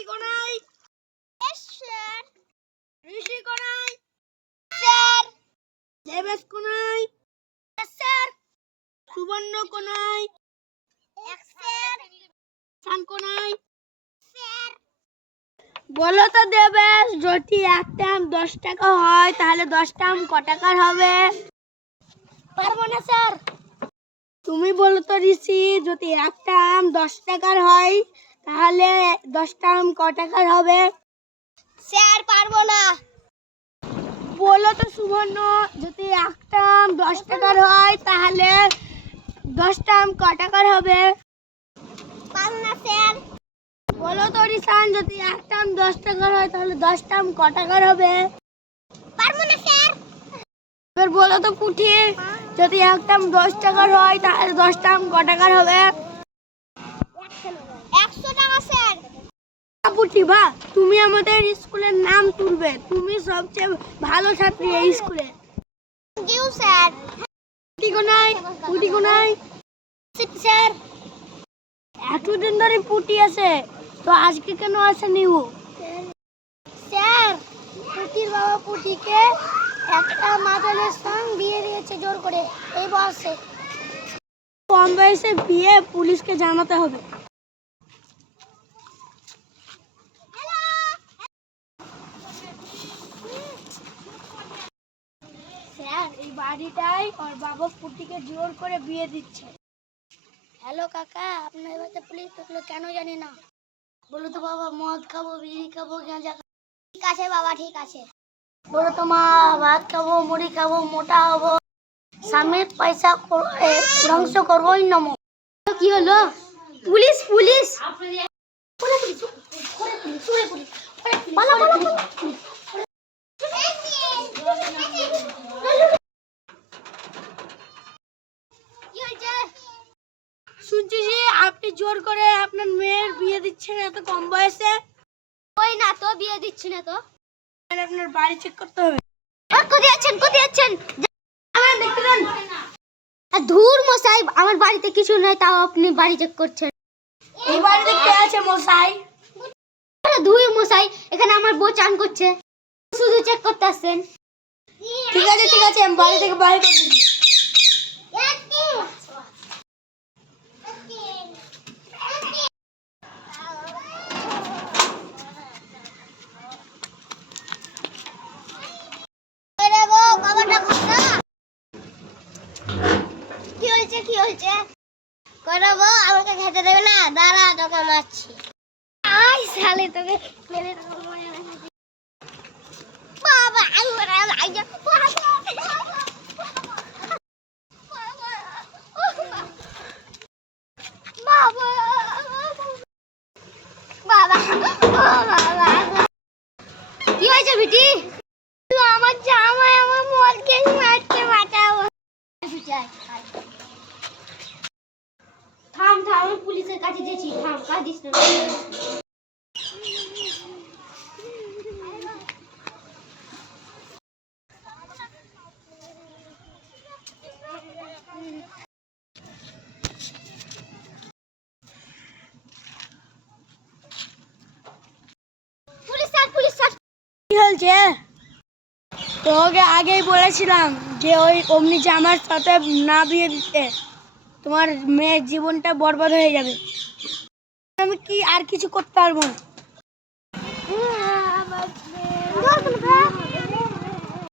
জ্যোতি কোনাই? Yes, sir. ঋষি কোনাই? Sir. Debesh কোনাই? Yes, sir. সুবর্ণ কোনাই? Yes, sir. শান কোনাই? Sir. বলো তো দেবেশ, যদি একটা আম 10 টাকা হয় তাহলে 10টা আম ক টাকার হবে? পারবো না স্যার। তুমি বলো তো ঋষি, যদি একটা আম 10 টাকার হয় তাহলে 10টা আম ক টাকার হবে? স্যার পারবো না। বলো তো সুবর্ণ, যদি একটা আম 10 টাকার হয় তাহলে 10টা আম ক টাকার হবে? পারবো না স্যার। বলো তো রিসান, যদি একটা আম 10 টাকার হয় তাহলে 10টা আম ক টাকার হবে? পারবো না স্যার। এবার বলো তো পুঠি, যদি একটা আম 10 টাকার হয় তাহলে 10টা আম ক টাকার হবে? 100 টাকা স্যার। পুঠি বা, তুমি আমাদের স্কুলের নাম তুলবে, তুমি সবচেয়ে ভালো ছাত্রী এই স্কুলে। Thank you sir. পুঠি কোনাই? পুঠি কোনাই? স্যার এতদিন ধরে পুটি আছে, তো আজকে কেন আসেনি ও? স্যার পুটির বাবা পুটিকে একটা মাতালের সঙ্গে বিয়ে দিয়েছে জোর করে এই বয়সে। কম বয়সে বিয়ে পুলিশকে জানাতে হবে। স্যার, এই বাড়িটাই ওর বাবা পুটিকে জোর করে বিয়ে দিচ্ছে। হ্যালো কাকা, আপনার বাড়িতে পুলিশ ঢুকলো কেন জানি না। বলো তো বাবা, মদ খাবো, বিড়ি খাবো, গাঁজা খাবো? ঠিক আছে বাবা, ঠিক আছে। বলো তো মা, ভাত খাবো, মুড়ি খাবো, মোটা হবো, স্বামীর পয়সা ধ্বংস করবোই না। কি হলো? পুলিশ পুলিশ শুনছি যে আপনি জোর করে আপনার মেয়ের বিয়ে দিচ্ছেন এত কম বয়সে। ওই না তো, বিয়ে দিচ্ছি না তো। আপনার বাড়ি চেক করতে হবে। কোথায় আছেন? আমার দেখতে দেন। ধুর মশাই, আমার বাড়িতে কিছু নাই, তাও আপনি বাড়ি চেক করছেন। এই বাড়িতে কে আছে মশাই? ধুই মশাই, এখানে আমার বউ চান করছে, শুধু চেক করতে আসছেন। ঠিক আছে, আমি বাড়ি থেকে বাইরে করে দিচ্ছি। কি হয়েছে? করাবো, আমাকে খেতে দেবে না? দাঁড়া, তোকে মারছি। আই শালি, তোকে মেরে দেবো। বাবা কি হয়েছে বিটি? আমার জামাই আমার মদকে মারতে বাঁচাবো। থাম, আমি পুলিশের কাছে দিয়েছি। থাম, কাঁদিস না। Police sir. কি হয়েছে? তোকে আগেই বলেছিলাম যে ওই অমনি জামার সাথে না বিয়ে দিতে, তোমার মেয়ের জীবনটা বরবাদ হয়ে যাবে। আমি কি আর কিছু করতে পারবো না।